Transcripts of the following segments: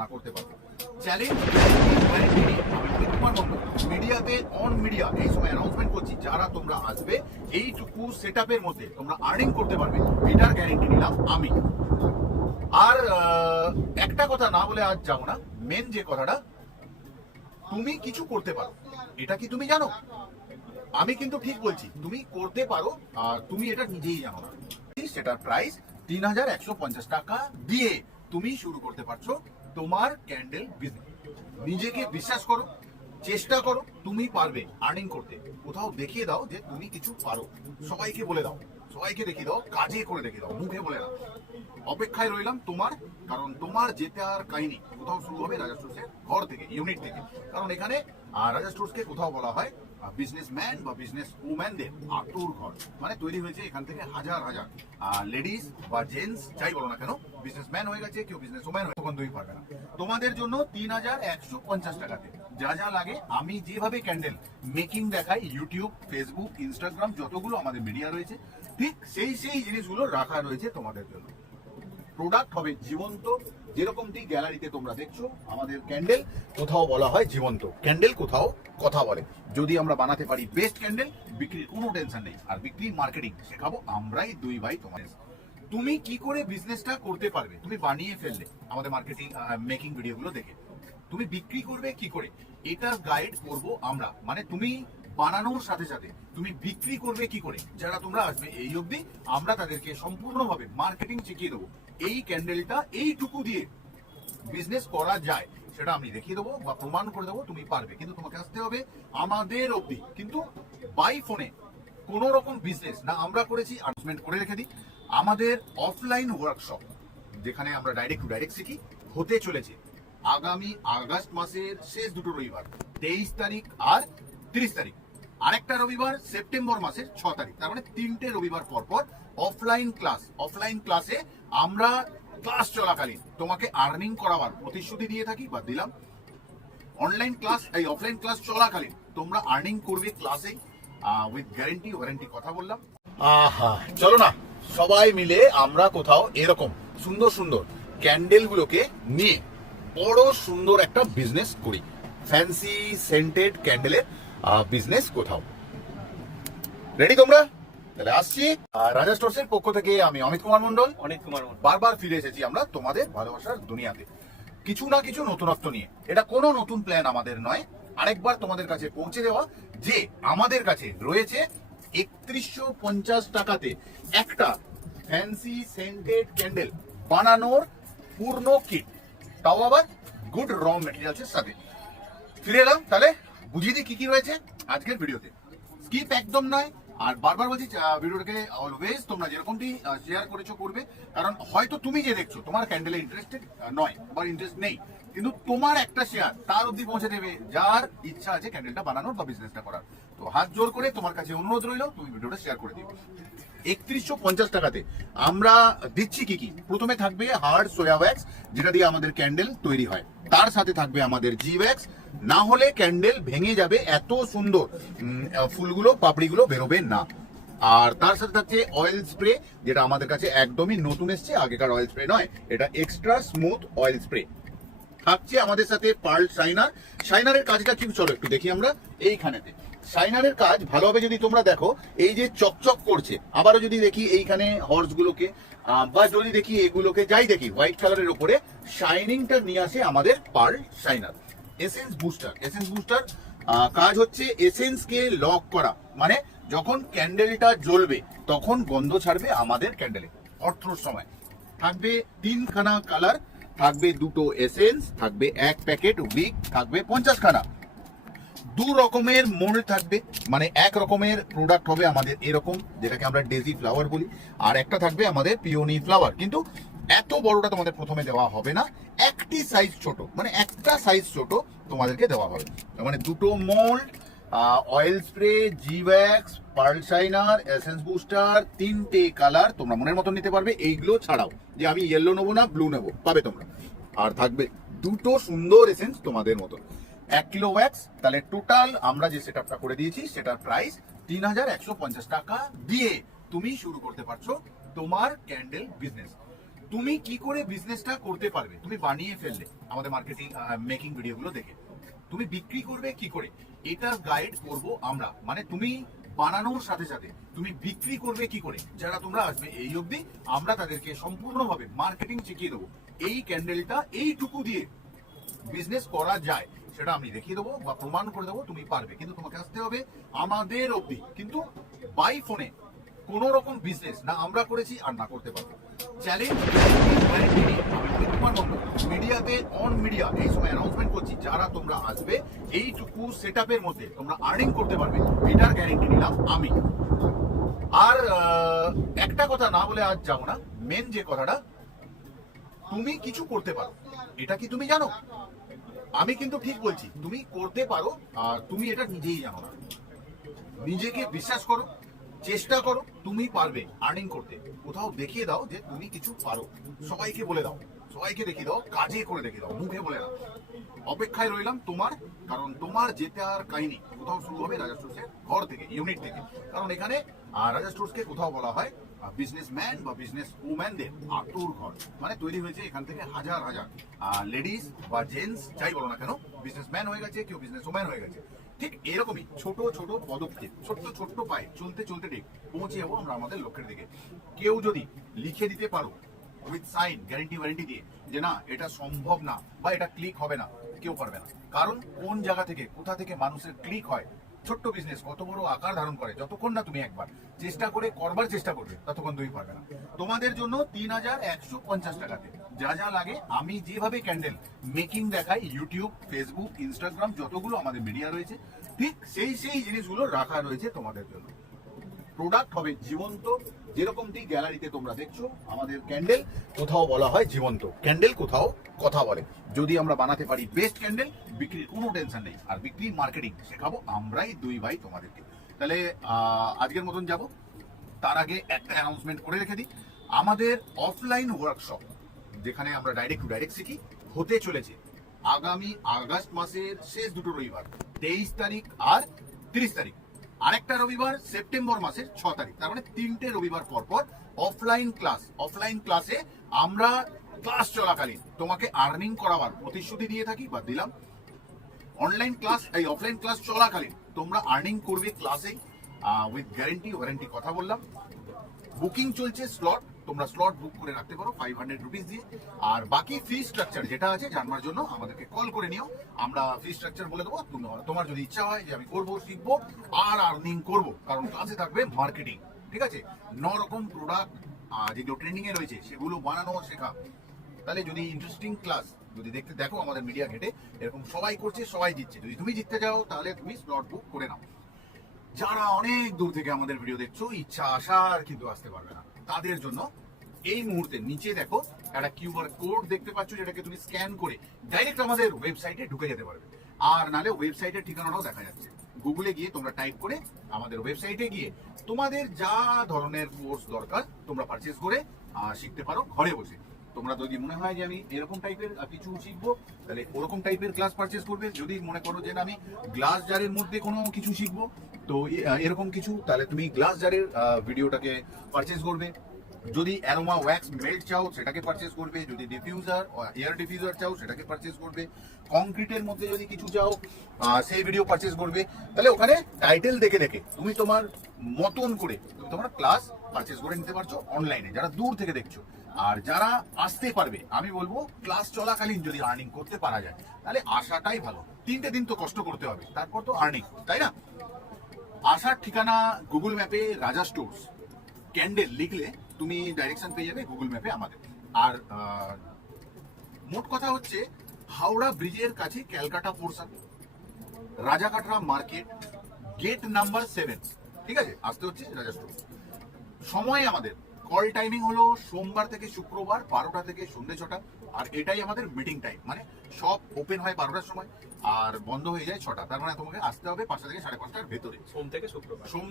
না করতে পারবো। চ্যালেঞ্জ মিডিয়াতে অন মিডিয়া এই সময় অ্যানাউন্সমেন্ট করছি, যারা তোমরা আসবে এইটুকু সেটআপের মধ্যে তোমরা আর্নিং করতে পারবে, এটার গ্যারেন্টি নিলাম আমি। আর একটা কথা না বলে আজ যাবো না, মেন যে কথাটা, তুমি কিছু করতে পারো, এটা কি তুমি জানো? আমি কিন্তু ঠিক বলছি, তুমি করতে পারো, আর তুমি এটা নিজেই জানো না। সেটার প্রাইস ৩,১৫০ টাকা দিয়ে তুমি শুরু করতে পারছো তোমার ক্যান্ডেল বিজনেস। নিজেকে বিশ্বাস করো, চেষ্টা করো, তুমি পারবে আর্নিং করতে। কোথাও দেখিয়ে দাও যে তুমি কিছু পারো, সবাইকে বলে দাও, সবাইকে দেখিয়ে দাও, কাজে করে দেখিয়ে দাও, মুখে বলে না। অপেক্ষায় রইলাম তোমার, কারণ তোমার যেতে আর কাহিনী কোথাও শুরু হবে রাজা স্টোর্সের ঘর থেকে, ইউনিট থেকে। কারণ এখানে রাজা স্টোর্সকে কোথাও বলা হয় বিজনেসম্যান বা বিজনেস উম্যানদের আতুর ঘর। মানে তৈরি হয়েছে এখান থেকে হাজার হাজার লেডিস বা জেন্টস যাই বলো না কেন, বিজনেসম্যান হয়ে গেছে, কেউ বিজনেস উম্যান হয়ে তখন পারবে না। তোমাদের জন্য ৩,১৫০ টাকাতে যা যা লাগে, আমি যেভাবে ক্যান্ডেল মেকিং দেখাই ইউটিউব, ফেসবুক, ইনস্টাগ্রাম, যতগুলো আমাদের মিডিয়া রয়েছে, ঠিক সেই জিনিসগুলো রাখা রয়েছে তোমাদের জন্য। প্রোডাক্ট হবে জীবন্ত, যেরকমটি গ্যালারিতে তোমরা দেখছো। আমাদের ক্যান্ডেল কোথাও বলা হয় জীবন্ত, ক্যান্ডেল কোথাও কথা বলে। যদি আমরা বানাতে পারি বেস্ট ক্যান্ডেল, বিক্রির কোনো টেনশন নেই। আর বিক্রি মার্কেটিং শেখাবো আমরাই দুই ভাই তোমাদের। তুমি কি করে বিজনেসটা করতে পারবে, তুমি বানিয়ে ফেললে আমাদের মার্কেটিং মেকিং ভিডিওগুলো দেখে, তুমি বিক্রি করবে কি করে, এটা গাইড করব আমরা। মানে তুমি বানানোর সাথে সাথে তুমি বিক্রি করবে কি করে। যারা তোমরা আসবে এই অবধি, আমরা তাদেরকে সম্পূর্ণভাবে মার্কেটিং শিখিয়ে দেবো। এই ক্যান্ডেলটা এইটুকু দিয়ে বিজনেস করা যায়, সেটা আমি দেখিয়ে দেবো বা প্রমাণ করে দেবো, তুমি পারবে। কিন্তু তোমাকে আসতে হবে আমাদের অবধি। কিন্তু বাই ফোনে কোন রকম বিজনেস না আমরা করেছি, অ্যানাউন্সমেন্ট করে রেখে দিই। আমাদের অফলাইন ওয়ার্কশপ, যেখানে আমরা ডাইরেক্ট টু ডাইরেক্ট শিখি, হতে চলেছে আগামী আগস্ট মাসের শেষ দুটো রবিবার, 23 তারিখ আর 30 তারিখ। আরেকটা রবিবার সেপ্টেম্বর মাসের 6 তারিখ। তার মানে 3টে রবিবার পর পর অফলাইন ক্লাস। অফলাইন ক্লাসে আমরা ক্লাস চলাকালীন তোমাকে আর্নিং করাবার প্রতিশ্রুতি দিয়ে থাকি বা দিলাম। অনলাইন ক্লাস, এই অফলাইন ক্লাস চলাকালীন তোমরা আর্নিং করবে ক্লাসে উইথ গ্যারেন্টি ওয়ারেন্টি কথা বললাম। চলো না সবাই মিলে আমরা কোথাও এরকম সুন্দর সুন্দর ক্যান্ডেল গুলোকে নিয়ে বড় সুন্দর একটা বিজনেস করি, ফ্যান্সি সেন্টেড ক্যান্ডেলের বিজনেস কোথাও। রেডি তোমরা? তাহলে আসছি। রাজা স্টোর্সের পক্ষ থেকে আমি অমিত কুমার মন্ডল। বারবার ফিরে এসেছি আমরা তোমাদের ভালোবাসার দুনিয়াতে, কিছু না কিছু নতুনত্ব নিয়ে। এটা কোনো নতুন প্ল্যান আমাদের নয়, আরেকবার তোমাদের কাছে পৌঁছে দেওয়া যে আমাদের কাছে রয়েছে ৩১৫০ টাকাতে একটা ফ্যান্সি সেন্টেড ক্যান্ডেল বানানোর পূর্ণ কিট, তাও আবার গুড র মেটেরিয়ালসের সাথে। ফিরে এলাম, তাহলে বুঝিয়ে দিই কি কি রয়েছে আজকের ভিডিওতে। স্কিপ একদম নয়। আর বারবার বলছি, ভিডিওটাকে অলওয়েজ তোমরা যেরকমটি শেয়ার করেছো করবে। কারণ হয়তো তুমি যে দেখছো তোমার ক্যান্ডেলে ইন্টারেস্টেড নয় বা ইন্টারেস্ট নেই, কিন্তু তোমার একটা শেয়ার তার অবধি পৌঁছে দেবে যার ইচ্ছা আছে ক্যান্ডেলটা বানানোর বা বিজনেসটা করার। তো হাত জোর করে তোমার কাছে অনুরোধ রইল, তুমি ভিডিওটা শেয়ার করে দিও। ৩১৫০ টাকাতে আমরা দিচ্ছি কি কি। প্রথমে থাকবে হার্ড সোয়া ওয়্যাক্স, যেটা দিয়ে আমাদের ক্যান্ডেল তৈরি হয়। তার সাথে থাকবে আমাদের জি ওয়্যাক্স, না হলে ক্যান্ডেল ভেঙে যাবে, এত সুন্দর ফুলগুলো পাপড়িগুলো বেরোবে না। আর তার সাথে থাকছে অয়েল স্প্রে, যেটা আমাদের কাছে একদমই নতুন এসছে, আগেকার অয়েল স্প্রে নয়, এটা এক্সট্রা স্মুথ অয়েল স্প্রে। থাকছে আমাদের সাথে পার্ল শাইনার। শাইনারের কাজটা কি চলো একটু দেখি আমরা এইখানেতে। শাইনারের কাজ ভালোভাবে যদি তোমরা দেখো, এই যে চকচক করছে, আবারও যদি দেখি এইখানে হর্স গুলোকে বা যদি দেখি এগুলোকে, যাই দেখি হোয়াইট কালারের উপরে শাইনিংটা নিয়ে আসে আমাদের pearl shiner. Essence booster, essence booster কাজ হচ্ছে এসেন্স কে লক করা। মানে যখন ক্যান্ডেলটা জ্বলবে তখন গন্ধ ছাড়বে আমাদের ক্যান্ডেলে। অর্থর সময় থাকবে 3খানা কালার, থাকবে 2টো এসেন্স, থাকবে 1 প্যাকেট উইক, থাকবে 50 খানা। 2 রকমের মোল্ড থাকবে, মানে এক রকমের প্রোডাক্ট হবে আমাদের এরকম, যেটাকে আমরা ডেজি ফ্লাওয়ার বলি। আর একটা থাকবে আমাদের পিওনি ফ্লাওয়ার। কিন্তু এত বড়টা তোমাদের প্রথমে দেওয়া হবে না, একটি সাইজ ছোট, মানে একটা সাইজ ছোট তোমাদেরকে দেওয়া হবে। মানে 2টো mould, oil spray, G wax, pearl shiner, essence booster, 3টে কালার তোমরা মনের মতন নিতে পারবে। এইগুলো ছাড়াও যে আমি ইয়েলো নেবো না ব্লু নেবো, পাবে তোমরা। আর থাকবে 2টো সুন্দর এসেন্স তোমাদের মতন, 1 কিলো ওয়্যাক্স। তাহলে টোটাল আমরা যে সেটআপটা করে দিয়েছি সেটার প্রাইস ৩,১৫০ টাকা দিয়ে তুমি শুরু করতে পারছো তোমার ক্যান্ডেল বিজনেস। তুমি কি করে বিজনেসটা করতে পারবে, তুমি বানিয়ে ফেললে আমাদের মার্কেটিং মেকিং ভিডিওগুলো দেখে তুমি বিক্রি করবে কি করে, এটা গাইড করব আমরা। মানে তুমি বানানোর সাথে সাথে তুমি বিক্রি করবে কি করে, যারা তোমরা আসবে এই অবধি আমরা তাদেরকে সম্পূর্ণভাবে মার্কেটিং শিখিয়ে দেবো। এই ক্যান্ডেলটা এইটুকু দিয়ে বিজনেস করা যায় সেটা আমি দেখিয়ে দেবো বা প্রমাণ করে দেবো, তুমি পারবে। কিন্তু তোমাকে আসতে হবে আমাদের অবধি, কিন্তু বাই ফোনে কোন রকম বিজনেস না আমরা করেছি আর না করতে পারবো। চ্যালেঞ্জ মিডিয়াতে অন মিডিয়া এই সময় অ্যানাউন্সমেন্ট করছি, যারা তোমরা আসবে এইটুকু সেটআপের মধ্যে তোমরা আর্নিং করতে পারবে, এটার গ্যারেন্টি নিলাম আমি। আর একটা কথা না বলে আজ যাবো না, মেন যে কথাটা, তুমি কিছু করতে পারো, এটা কি তুমি জানো? আমি কিন্তু ঠিক বলছি, তুমি করতে পারো আর তুমি এটা নিজেই জানো না। নিজেকে বিশ্বাস করো, চেষ্টা করো, তুমি পারবে আর্নিং করতে। কোথাও দেখিয়ে দাও যে তুমি কিছু পারো, সবাইকে বলে দাও, সবাইকে দেখিয়ে দাও, কাজে করে দেখিয়ে দাও, মুখে বলে না। অপেক্ষায় রইলাম তোমার, কারণ তোমার যেতে আর কাহিনী কোথাও শুরু হবে রাজা স্টোর্সের ঘর থেকে, ইউনিট থেকে। কারণ এখানে রাজা স্টোর্সকে কোথাও বলা হয় বিজনেসম্যান বা বিজনেস ওম্যানদের আতুর ঘর। মানে তৈরি হয়েছে এখান থেকে হাজার হাজার লেডিস বা জেন্টস যাই বলো না কেন, বিজনেসম্যান হয়ে গেছে, কেউ বিজনেস ওম্যান হয়ে গেছে। ঠিক এরকমই ছোট ছোট পদক্ষেপ, ছোট্ট ছোট্ট পায়ে চলতে চলতে ঠিক পৌঁছে যাবো আমরা আমাদের লক্ষ্যের দিকে। কেউ যদি লিখে দিতে পারো উইথ সাইন গ্যারেন্টি ওয়ারেন্টি দিয়ে যে না এটা সম্ভব না বা এটা ক্লিক হবে না, কেউ পারবে না। কারণ কোন জায়গা থেকে কোথা থেকে মানুষের ক্লিক হয়, ছোট্ট বিজনেস কত বড় আকার ধারণ করে, যতক্ষণ না তুমি একবার চেষ্টা করে করবার চেষ্টা করবে ততক্ষণ তুমি পারবে না। তোমাদের জন্য 3150 টাকাতে যা যা লাগে, আমি যেভাবে ক্যান্ডেল মেকিং দেখাই ইউটিউব, ফেসবুক, ইনস্টাগ্রাম, যতগুলো আমাদের মিডিয়া রয়েছে, ঠিক সেই সেই জিনিসগুলো রাখা রয়েছে তোমাদের জন্য। প্রোডাক্ট হবে জীবন্ত, যেরকমটি গ্যালারিতে তোমরা দেখছো আমাদের ক্যান্ডেল কোথাও বলা হয় জীবন্ত ক্যান্ডেল, কোথাও কথা বলে। যদি আমরা বানাতে পারি বেস্ট ক্যান্ডেল, বিক্রির কোনো টেনশন নেই। আর বিক্রির মার্কেটিং শেখাবো আমরাই দুই ভাই তোমাদেরকে। তাহলে আজকের মতন যাব, তার আগে একটা অ্যানাউন্সমেন্ট করে রেখে দিই। আমাদের অফলাইন ওয়ার্কশপ, যেখানে আমরা ডাইরেক্ট টু ডাইরেক্ট শিখি, হতে চলেছে আগামী আগস্ট মাসের শেষ দুটো রবিবার, 23 তারিখ আর 30 তারিখ। আরেকটা রবিবার সেপ্টেম্বর মাসের 6 তারিখ। তার মানে 3টে রবিবার পর পর অফলাইন ক্লাস। অফলাইন ক্লাসে আমরা ক্লাস চলাকালীন তোমাকে আর্নিং করাবার প্রতিশ্রুতি দিয়ে থাকি বা দিলাম। অনলাইন ক্লাস, এই অফলাইন ক্লাস চলাকালীন তোমরা আর্নিং করবে ক্লাসেই উইথ গ্যারেন্টি ওয়ারেন্টি কথা বললাম। বুকিং চলছে স্লট, তোমরা স্লট বুক করে রাখতে পারো 500 রুপিস দিয়ে। আর বাকি ফি স্ট্রাকচার যেটা আছে জানবার জন্য আমাদেরকে কল করে নিও, আমরা ফি স্ট্রাকচার বলে দেবো। তোমার যদি ইচ্ছা হয় যে আমি করবো, শিখবো আর আর্নিং করবো, কারণ ক্লাসে থাকবে মার্কেটিং, ঠিক আছে, 9 রকম প্রোডাক্ট যেগুলো ট্রেন্ডিং এ রয়েছে সেগুলো বানানো শেখা। তাহলে যদি ইন্টারেস্টিং ক্লাস যদি দেখো আমাদের মিডিয়া ঘেটে, এরকম সবাই করছে, সবাই জিতছে। যদি তুমি জিততে যাও তাহলে তুমি স্লট বুক করে নাও। যারা অনেক দূর থেকে আমাদের ভিডিও দেখছো, ইচ্ছা আসার কিন্তু আসতে পারবে না, তাদের জন্য এই মুহূর্তে নিচে দেখো একটা কিউআর কোড দেখতে পাচ্ছ, যেটাকে তুমি স্ক্যান করে ডাইরেক্ট আমাদের ওয়েবসাইটে ঢুকে যেতে পারবে। আর নালে ওয়েবসাইটের ঠিকানাটাও দেখা যাচ্ছে, গুগলে গিয়ে তোমরা টাইপ করে আমাদের ওয়েবসাইটে গিয়ে তোমাদের যা ধরনের কোর্স দরকার তোমরা পারচেস করে শিখতে পারো ঘরে বসে। তোমরা যদি মনে হয় যে আমি এরকম টাইপের কিছু শিখবো, তাহলে ওরকম টাইপের ক্লাস পারচেস করবে। যদি মনে করো যে আমি গ্লাস জারের মধ্যে কোনো কিছু শিখবো, তো এরকম কিছু, তাহলে তুমি গ্লাস জারের ভিডিওটাকে পারচেস করবে। যদি অ্যারোমা ওয়্যাক্স মেল্ট চাও সেটাকে পারচেস করবে। যদি ডিফিউজার এয়ার ডিফিউজার চাও সেটাকে পারচেস করবে। কংক্রিটের মধ্যে যদি কিছু চাও সেই ভিডিও পারচেস করবে। তাহলে ওখানে টাইটেল দেখে দেখে তুমি তোমার মতন করে তোমার ক্লাস পারচেস করে নিতে পারছো অনলাইনে, যারা দূর থেকে দেখছো। আর যারা আসতে পারবে, আমি বলবো ক্লাস চলাকালীন যদি আর্নিং করতে পারা যায় তাহলে আসাটাই ভালো। 3টে দিন তো কষ্ট করতে হবে, তারপর তো আর্নিং, তাই না? আসার ঠিকানা গুগল ম্যাপে রাজা স্টোর্স ক্যান্ডেল লিখলে তুমি ডাইরেকশন পেয়ে যাবে গুগল ম্যাপে আমাদের। আর মোট কথা হচ্ছে হাওড়া ব্রিজের কাছে Calcutta portion, Rajakatra market, gate number 7, ঠিক আছে? আসতে হচ্ছে রাজা স্টোর। সময় আমাদের কল টাইমিং হলো সোমবার থেকে শুক্রবার 12টা থেকে সন্ধ্যে 6টা। আর এটাই আমাদের মিটিং টাইম, মানে সব ওপেন হয় 12টার সময় আর বন্ধ হয়ে যায় 6টা। তার মানে তোমাকে আসতে হবে 5টা থেকে 5:30টার ভেতরে, সোম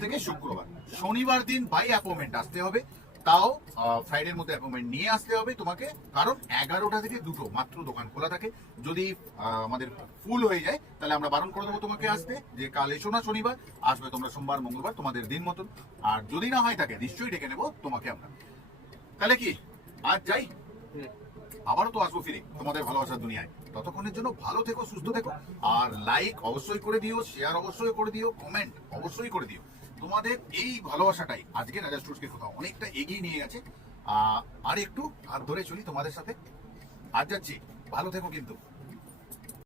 থেকে শুক্রবার। শনিবার দিন বাই অ্যাপয়েন্টমেন্ট আসতে হবে, তাও ফ্রাইডের মধ্যে অ্যাপয়েন্টমেন্ট নিয়ে আসতে হবে তোমাকে, কারণ 11টা থেকে 2টো মাত্র দোকান খোলা থাকে। যদি আমাদের ফুল হয়ে যায় তাহলে আমরা বারণ করে দেবো তোমাকে আসতে, যে কাল এসো না, শনিবার আসবে তোমরা সোমবার মঙ্গলবার তোমাদের দিন মতন। আর যদি না হয় থাকে নিশ্চয়ই ডেকে নেবো তোমাকে আমরা। তাহলে কি আজ যাই? আবারও তো আসবো ফিরে তোমাদের ভালোবাসার দুনিয়ায়। ততক্ষণের জন্য ভালো থেকো, সুস্থ থেকো, আর লাইক অবশ্যই করে দিও, শেয়ার অবশ্যই করে দিও, কমেন্ট অবশ্যই করে দিও। তোমাদের এই ভালোবাসাটাই আজকে রাজা স্টুডসকে কোথাও অনেকটা এগিয়ে নিয়ে গেছে। আর একটু হাত ধরে চলি তোমাদের সাথে। আজ যাচ্ছি, ভালো থেকো কিন্তু।